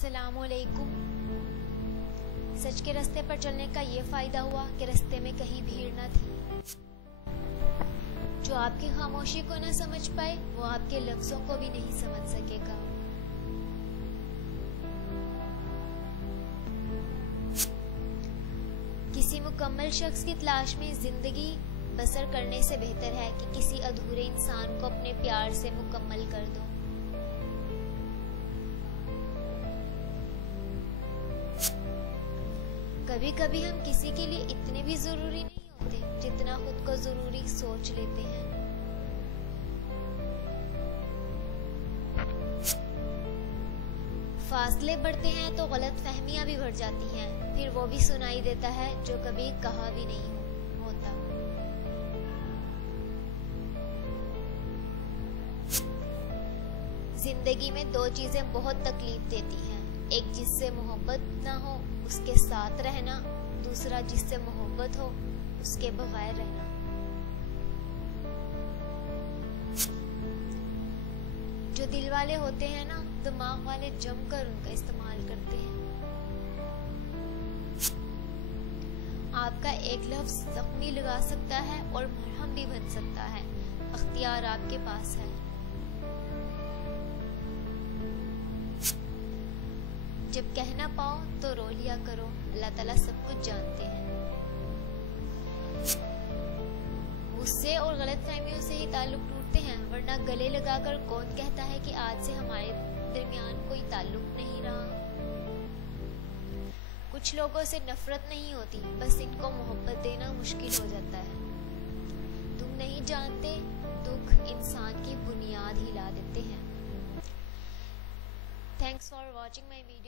अस्सलामुअलैकुम। सच के रास्ते पर चलने का ये फायदा हुआ कि रास्ते में कहीं भीड़ न थी। जो आपकी खामोशी को न समझ पाए वो आपके लफ्जों को भी नहीं समझ सकेगा। किसी मुकम्मल शख्स की तलाश में जिंदगी बसर करने से बेहतर है कि किसी अधूरे इंसान को अपने प्यार से मुकम्मल कर दो। कभी कभी हम किसी के लिए इतने भी जरूरी नहीं होते जितना खुद को जरूरी सोच लेते हैं। फासले बढ़ते हैं तो गलत फहमियां भी बढ़ जाती हैं, फिर वो भी सुनाई देता है जो कभी कहा भी नहीं होता। जिंदगी में दो चीजें बहुत तकलीफ देती हैं, एक जिससे मोहब्बत ना हो उसके साथ रहना, दूसरा जिससे मोहब्बत हो उसके बगैर रहना। जो दिल वाले होते हैं ना, दिमाग वाले जमकर उनका इस्तेमाल करते हैं। आपका एक लफ्ज जख्मी लगा सकता है और मरहम भी बन सकता है, अख्तियार आपके पास है। जब कह ना पाओ तो रो लिया करो, अल्लाह ताला सब कुछ जानते हैं। गुस्से और गलत फहमियों से ही ताल्लुक टूटते हैं, वरना गले लगाकर कौन कहता है कि आज से हमारे दरमियान कोई ताल्लुक नहीं रहा। कुछ लोगों से नफरत नहीं होती, बस इनको मोहब्बत देना मुश्किल हो जाता है। तुम नहीं जानते, दुख इंसान की बुनियाद हिला देते हैं। Thanks for watching my video.